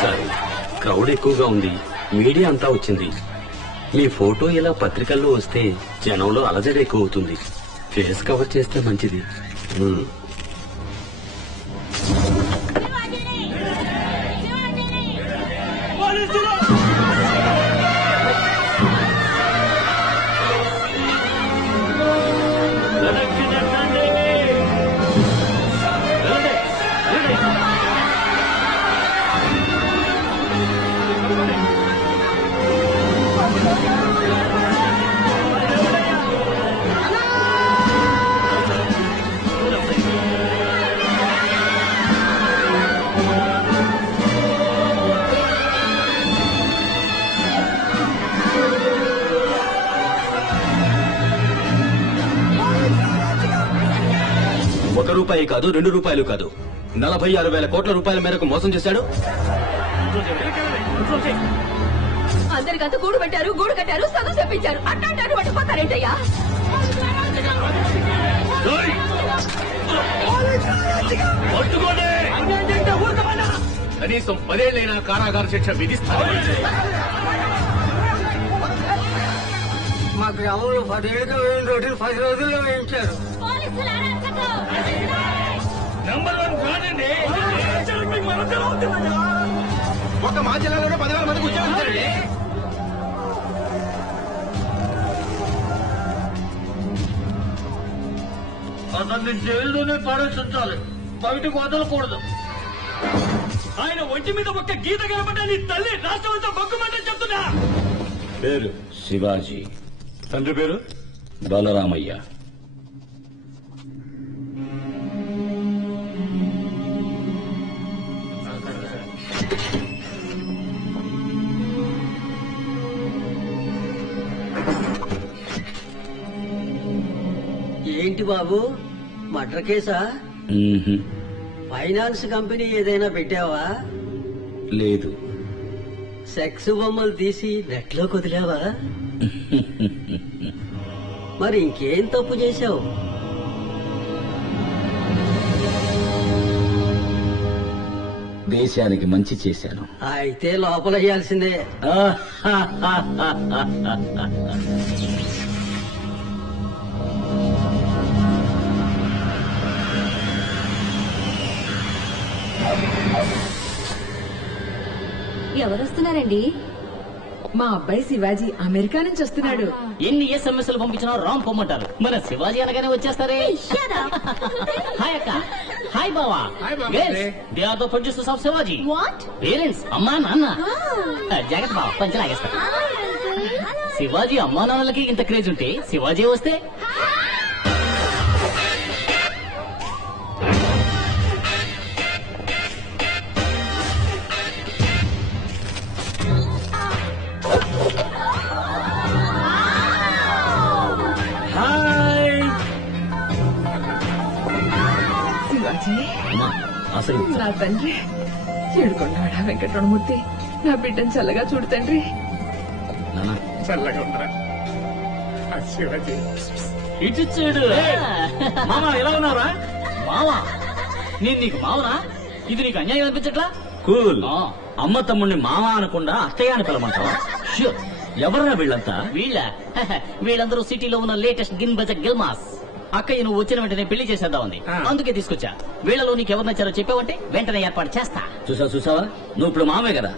Sir crowd ఎక్కువగా ఉంది. Media అంతా వచ్చింది. మీ ఫోటో ఇలా పత్రికల్లో వస్తే జనంలో అలజడి ఎక్కువ అవుతుంది ఫేస్ కవర్ చేస్తే మంచిది. రూపాయి కాదు రెండు రూపాయలు కాదు. నలభై ఆరు వేల కోట్ల రూపాయల మేరకు మోసం చేశాడు. అందరికంతా గూడు పెట్టారు గూడు కట్టారు సగం చెప్పించారు అట్టాంటారు కనీసం పదేళ్ళైనా కారాగార శిక్ష విధిస్తారు. మా గ్రామంలో పదేళ్ళుగా వేయిన రోడ్డులు పది రోజుల్లో వేయించారు. నంబర్ వన్ కాదండి. ఒక మా జిల్లాలోనే పదివేల మందికి ఉద్యోగం ఇచ్చారండి. అతన్ని జైల్లోనే పారేసించాలి. బయటకు వదలకూడదు. ఆయన ఒంటి మీద ఒక్క గీత కనబడ్డా నీ తల్లి రాష్ట్రం అంతా బొక్కుమంటని చెప్తున్నా. పేరు శివాజీ. తండ్రి పేరు? బలరామయ్య. ఏంటి బాబు? మర్డర్ కేసా. ఫైనాన్స్ కంపెనీ ఏదైనా పెట్టావా? లేదు. సెక్స్ బొమ్మలు తీసి నెట్లో కుదిలావా? మరి ఇంకేం తప్పు చేశావు? దేశానికి మంచి చేశాను. అయితే లోపల వేయాల్సిందే ఎవరు వస్తున్నారండి? మా అబ్బాయి శివాజీ అమెరికా నుంచి వస్తున్నాడు. ఎన్ని ఎస్ఎంఎస్లు పంపించినా రామ్ పొమ్మంటారు. మన శివాజీ అనగానే వచ్చేస్తారే. హాయ్ అక్క. హాయ్ బావా. They are the producers of Shivaji. What parents అమ్మా నాన్న. ఆ, జాగ్రత్త బావ పంచి లాగేస్తా శివాజీ అమ్మా నాన్నలకి ఇంత క్రేజ్ ఉంటే శివాజీ వస్తే? నా తండ్రి. ఏడుకొండవాడ వెంకటరమణమూర్తి నా బిడ్డను చల్లగా చూడు తండ్రి. నాన్న చల్లగా ఉండరా. ఆ శివాజీ. ఇటు చూడు మామ ఎలా ఉన్నారా మావా? నేను నీకు మావనా? ఇది నీకు అన్యాయం అనిపించట్లా? కూల్. ఆ. అమ్మ తమ్ముడిని మామ అనకుండా అత్తయ్య అని పిలమంటావా. ఎవరన్నా వీళ్ళంతా? వీళ్ళ? వీళ్ళందరూ సిటీలో ఉన్న లేటెస్ట్ గిన్ బజ గిల్మాస్. అక్కయ్య నువ్వు వచ్చిన వెంటనే పెళ్ళి చేసేద్దాం ఉంది. అందుకే తీసుకొచ్చా. వీళ్ళలో నీకు ఎవరు నచ్చారో చెప్పావంటే వెంటనే ఏర్పాటు చేస్తా. చూసావా చూసావా? నువ్వు ఇప్పుడు మామే కదా?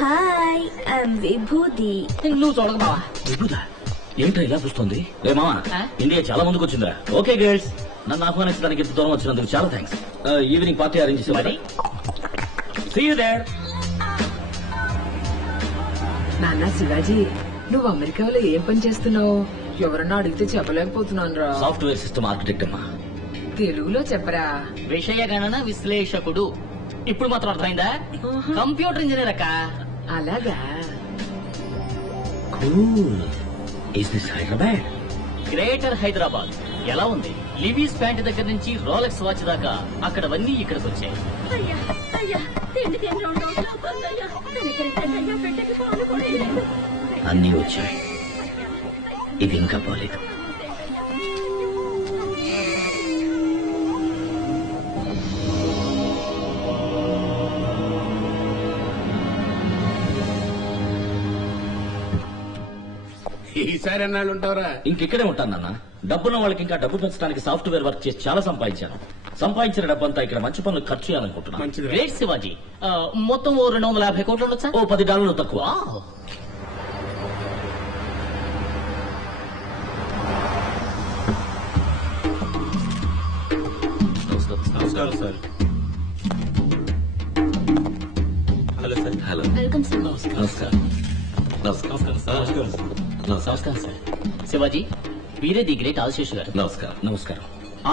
హాయ్ ఐఎమ్ విభూది నువ్వు చూడక బావా విభుదా ఏంటో ఇలా చూస్తుంది? రే మామ? ఇండియా చాలా ముందుకు వచ్చిందా ఓకే గర్ల్స్. నన్ను ఆహ్వానించడానికి ఇంత దూరం వచ్చినందుకు చాలా థ్యాంక్స్ ఈవినింగ్ పార్టీ అరేంజ్ చేసి మరి సీ యూ దేర్ నాన్న శివాజీ నువ్వు అమెరికాలో ఏం పని చేస్తున్నావు? ఎవరన్నా అడిగితే చెప్పలేకపోతున్నాను రా సాఫ్ట్వేర్ సిస్టమ్ ఆర్కిటెక్ట్ అమ్మా. తెలుగులో చెప్పరా? విషయ గణన విశ్లేషకుడు. ఇప్పుడు మాత్రం అర్థమైందా? కంప్యూటర్ ఇంజనీర్ అక్క. అలాగా? Cool. Is this Hyderabad greater Hyderabad ఎలా ఉంది? లివీస్ ప్యాంట్ దగ్గర నుంచి రోలెక్స్ వాచ్ దాకా అక్కడవన్నీ ఇక్కడికి వచ్చాయి అన్నీ వచ్చాయి. ఇది ఇంకా పోలేదు. ఈసారి ఎన్నాళ్ళు ఉంటావురా? ఇంకెక్కడే ఉంటాను నాన్న. డబ్బున్న వాళ్ళకి ఇంకా డబ్బు పెంచడానికి సాఫ్ట్వేర్ వర్క్ చేసి చాలా సంపాదించాను. సంపాదించిన డబ్బంతా ఇక్కడ మంచి పనులు ఖర్చు చేయాలనుకుంటున్నాను. గ్రేట్ శివాజీ మొత్తం ఓ రెండు వందల యాభై కోట్లు ఉండొచ్చా? ఓ పది డాలర్లు తక్కువ. నమస్కారం sir. Hello sir. Hello. Welcome sir. నమస్కారం నమస్కారం నమస్కారం నమస్కారం సార్. శివాజీ వీరే ది గ్రేట్ ఆశేష్ గారు. నమస్కారం. నమస్కారం.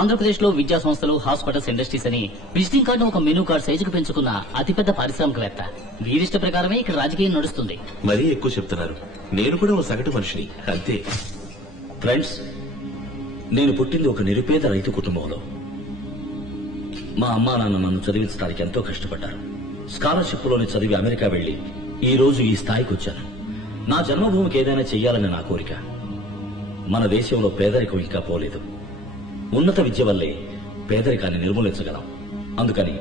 ఆంధ్రప్రదేశ్లో విద్యా సంస్థలు హాస్పిటల్స్ ఇండస్ట్రీస్ అని విజిటింగ్ కార్డు ఒక మెనూ కార్డ్ సైజుకు పెంచుకున్న అతిపెద్ద పారిశ్రామికవేత్త. వీరిష్ట ప్రకారమే ఇక్కడ రాజకీయం నడుస్తుంది. మరీ ఎక్కువ చెప్తున్నారు. నేను కూడా ఓ సగటు మనిషిని. అంతే. ఫ్రెండ్స్ నేను పుట్టింది ఒక నిరుపేద రైతు కుటుంబంలో. మా అమ్మా నాన్న నన్ను చదివించడానికి ఎంతో కష్టపడ్డారు. స్కాలర్షిప్లోని చదివి అమెరికా వెళ్ళి ఈ రోజు ఈ స్థాయికి వచ్చాను. నా జన్మభూమికి ఏదైనా చెయ్యాలని నా కోరిక. మన దేశంలో పేదరికం ఇంకా పోలేదు. ఉన్నత విద్య వల్లే పేదరికాన్ని నిర్మూలించగలం. అందుకని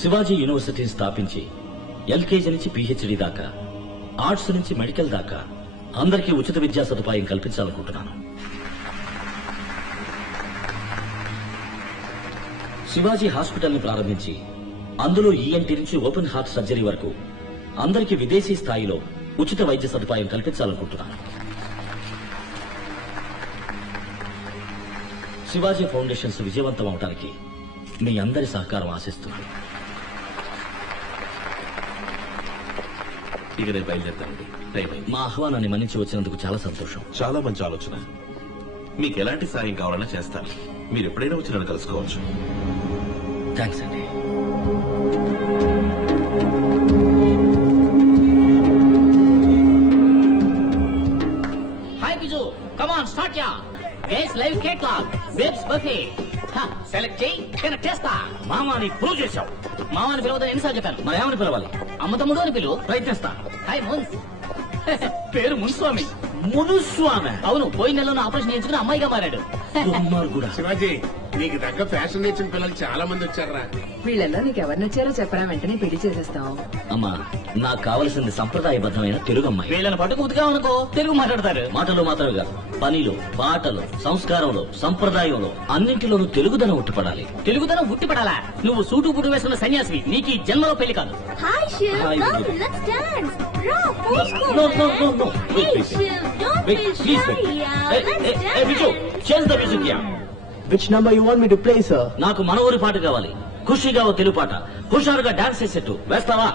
శివాజీ యూనివర్సిటీ స్థాపించి ఎల్కేజీ నుంచి పీహెచ్డీ దాకా ఆర్ట్స్ నుంచి మెడికల్ దాకా అందరికీ ఉచిత విద్యా సదుపాయం కల్పించాలనుకుంటున్నాను. శివాజీ హాస్పిటల్ని ప్రారంభించి అందులో ఈఎన్టీ నుంచి ఓపెన్ హార్ట్ సర్జరీ వరకు అందరికీ విదేశీ స్థాయిలో ఉచిత వైద్య సదుపాయం కల్పించాలనుకుంటున్నాను. శివాజీ ఫౌండేషన్స్ విజయవంతం అవడానికి మీ అందరి సహకారం ఆశిస్తున్నాను. ఇక నేను బయలుదేరుతానండి. మా ఆహ్వానాన్ని మన్నించి వచ్చినందుకు చాలా సంతోషం. చాలా మంచి ఆలోచన. మీకు ఎలాంటి సాయం కావాలన్నా చేస్తాను. మీరు ఎప్పుడైనా వచ్చి నన్ను కలుసుకోవచ్చు. థ్యాంక్స్ అండి hi Biju come on start yeah గేస్ లైవ్ కేట్లాగ్ వెబ్స్ బఫే సెలెక్ట్ చేయి కనెక్ట్ చేస్తా. మామాని ప్రూవ్ చేశావు. మామని పిలవదని ఎన్నిసార్లు చెప్పాను? మరి ఏమని పిలవాలి? అమ్మ తమ్ముడు అని పిలువు ప్రయత్నిస్తా. హాయ్ మున్స్ పేరు మున్స్వామి. మునుస్వామి అవును పోయిన నెలలో ఆపరేషన్ చేయించుకుని అమ్మాయిగా మారాడు. కూడా. శివాజీ నీకు తగ్గ ఫ్యాషన్ నేర్చిన పిల్లలు చాలా మంది వచ్చారా వీళ్ళల్లో నీకు ఎవరు నచ్చారో చెప్పరా వెంటనే పెళ్ళి చేసేస్తాం. అమ్మా నాకు కావలసింది సంప్రదాయబద్ధమైన తెలుగు అమ్మాయి. వీళ్ళని పట్టుకు ఉతికామనుకో తెలుగు మాట్లాడతారు. మాటలు మాత్రమే కాదు పనిలో పాటలు సంస్కారంలో సంప్రదాయంలో అన్నింటిలోనూ తెలుగుదనం ఉట్టిపడాలి. తెలుగుదనం ఉట్టిపడాలా? నువ్వు సూటు బుట్టు వేసుకున్న సన్యాసివి నీకు ఈ జన్మలో పెళ్ళి కాదు. Hi, No, no, no, no. Wait, Hey wait, wait. Wait, please wait. Hey, hey, hey, Viju, change the music here. నాకు మన ఊరి పాట కావాలి. ఖుషిగా ఓ తెలుగు పాట. హుషారుగా డాన్స్ చేసేట్టు. వేస్తావా?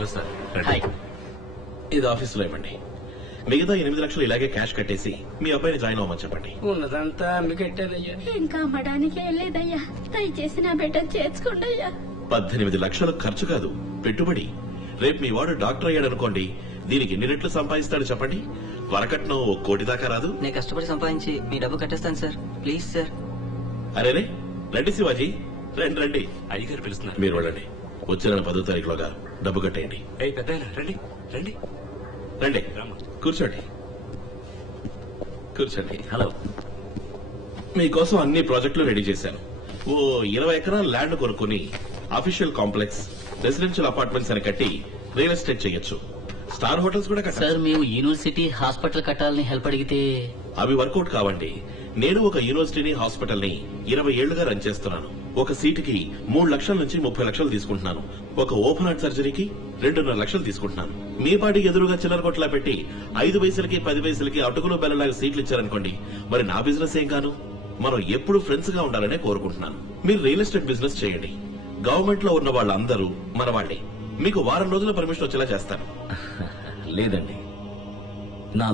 Hello sir. హాయ్ ఇది ఆఫీసులో ఇవ్వండి. మిగతా ఎనిమిది లక్షలు ఇలాగే క్యాష్ కట్టేసి మీ అబ్బాయిని జాయిన్ అవ్వమని చెప్పండి. ఉన్నదంతా అమ్మికెట్టానయ్యా ఇంకా అమ్మడానికి లేదయ్యా. దయచేసి నా బిడ్డ చేర్చుకోండి అయ్యా పద్దెనిమిది లక్షలు ఖర్చు కాదు పెట్టుబడి. రేపు మీ వాడు డాక్టర్ అయ్యాడు అనుకోండి దీనికి ఎన్ని రెట్లు సంపాదిస్తాడు చెప్పండి? వరకట్నం ఓ కోటి దాకా రాదు. నేను కష్టపడి సంపాదించి మీ డబ్బు కట్టేస్తాను సార్. Please sir. అరేరే రండి శివాజీ. రండి రండి. అయ్యగారు పిలుస్తున్నారు. మీరు వెళ్ళండి. వచ్చే నెల పదో తారీఖులోగా డబ్బు కట్టేయండి. ఏయ్ రండి రండి. రండి. కూర్చోండి. కూర్చోండి. హలో. మీకోసం అన్ని ప్రాజెక్టులు రెడీ చేశాను. ఓ ఇరవై ఎకరాల ల్యాండ్ కొనుక్కుని అఫీషియల్ కాంప్లెక్స్ రెసిడెన్షియల్ అపార్ట్మెంట్స్ అని కట్టి రియల్ ఎస్టేట్ చేయొచ్చు. స్టార్ హోటల్స్ కూడా కట్టాలి. సార్ మేము యూనివర్సిటీ హాస్పిటల్ కట్టాలని హెల్ప్ అడిగితే అవి వర్కౌట్ కావండి. నేను ఒక యూనివర్సిటీని హాస్పిటల్ని ఇరవై ఏళ్ళుగా రన్ చేస్తున్నాను. ఒక సీటుకి మూడు లక్షల నుంచి ముప్పై లక్షలు తీసుకుంటున్నాను. ఒక ఓపెన్ హార్ట్ సర్జరీకి రెండున్నర లక్షలు తీసుకుంటున్నాను. మీ పాటికి ఎదురుగా చిల్లర కొట్లా పెట్టి ఐదు వయసులకి పది వయసులకి అటుకులు బెల్లలాగా సీట్లు ఇచ్చారనుకోండి మరి నా బిజినెస్ ఏం కాను మనం ఎప్పుడు ఫ్రెండ్స్గా ఉండాలనే కోరుకుంటున్నాను. మీరు రియల్ ఎస్టేట్ బిజినెస్ చేయండి. గవర్నమెంట్లో ఉన్న వాళ్ళందరూ మన వాళ్ళే మీకు వారం రోజుల పర్మిషన్ వచ్చేలా చేస్తాను. లేదండి. నా